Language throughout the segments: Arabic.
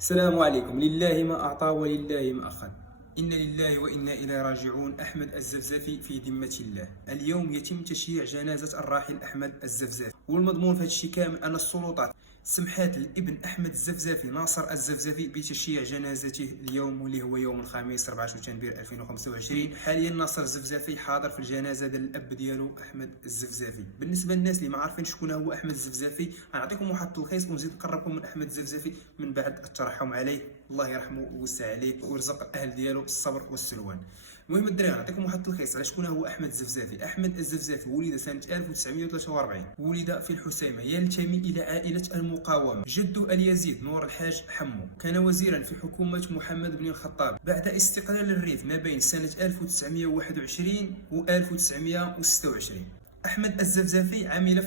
السلام عليكم. لله ما أعطى ولله ما أخذ. إن لله وإنا إليه راجعون. أحمد الزفزافي في ذمة الله. اليوم يتم تشييع جنازة الراحل أحمد الزفزافي، والمضمون في هذا الشيء كامل أن السلطات سمحات لابن أحمد الزفزافي ناصر الزفزافي بتشييع جنازته اليوم، واللي هو يوم الخميس 24 تنبير 2025. حاليا ناصر الزفزافي حاضر في الجنازة ديال الأب ديالو أحمد الزفزافي. بالنسبة للناس اللي ما عارفين شكون هو أحمد الزفزافي، غنعطيكم واحد التلخيص ونزيد نقربكم من أحمد الزفزافي من بعد الترحم عليه. الله يرحمه ويوسع عليه ويرزق الاهل ديالو الصبر والسلوان. المهم الدراري نعطيكم واحد التلخيص على شكون هو احمد الزفزافي. احمد الزفزافي ولد سنه 1943، ولد في الحسيمه، ينتمي الى عائله المقاومه. جده اليزيد نور الحاج حمو كان وزيرا في حكومه محمد بن الخطاب بعد استقلال الريف ما بين سنه 1921 و 1926. أحمد الزفزافي عمل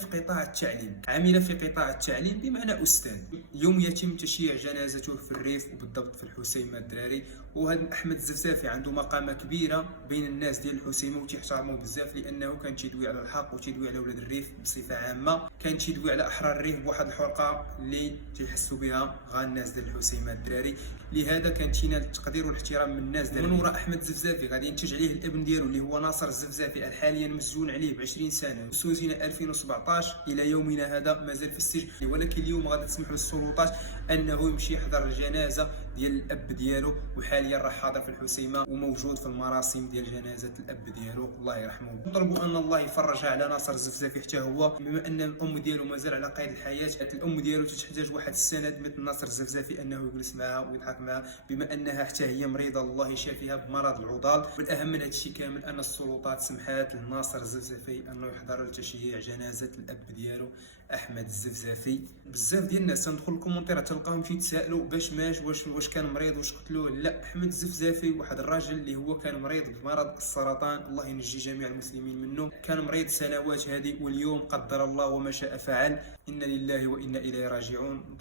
في قطاع التعليم بمعنى أستاذ. اليوم يتم تشييع جنازته في الريف وبالضبط في الحسيمة الدراري. وهذا أحمد الزفزافي عنده مقامة كبيرة بين الناس ديال الحسيمة وتيحترموه بزاف، لأنه كان تيدوي على الحق وتيدوي على ولاد الريف بصفة عامة. كان تيدوي على أحرار الريف بواحد الحرقة اللي تيحسوا بها غا الناس ديال الحسيمة الدراري. لهذا كان تينال التقدير والاحترام من الناس ديال. من وراء أحمد الزفزافي غادي ينتج عليه الابن ديالو اللي هو ناصر الزفزافي، حاليا مسجون عليه ب 20 سنة، سجن 2017 الى يومنا هذا مازال في السجن. ولكن اليوم غادي تسمح للسلطات انه يمشي يحضر الجنازه ديال الاب ديالو، وحاليا راه حاضر في الحسيمه وموجود في المراسم ديال جنازه الاب ديالو الله يرحمه. نطلبوا ان الله يفرج على ناصر الزفزافي حتى هو، بما ان الام ديالو مازال على قيد الحياه. الام ديالو تحتاج واحد السند مثل ناصر الزفزافي انه يجلس معها ويضحك معها، بما انها حتى هي مريضه الله يشافيها بمرض العضال. والاهم من هذا الشيء كامل ان السلطات سمحات لناصر الزفزافي انه يحضر لتشييع جنازه الاب ديالو احمد الزفزافي. بزاف ديال الناس تندخل الكومونتير تلقاهم تيتسائلوا باش مات، واش كان مريض، واش قتلوه. لا، احمد الزفزافي واحد الراجل اللي هو كان مريض بمرض السرطان، الله ينجي جميع المسلمين منه. كان مريض سنوات هذه، واليوم قدر الله وما شاء فعل. إن لله وإنا إليه راجعون.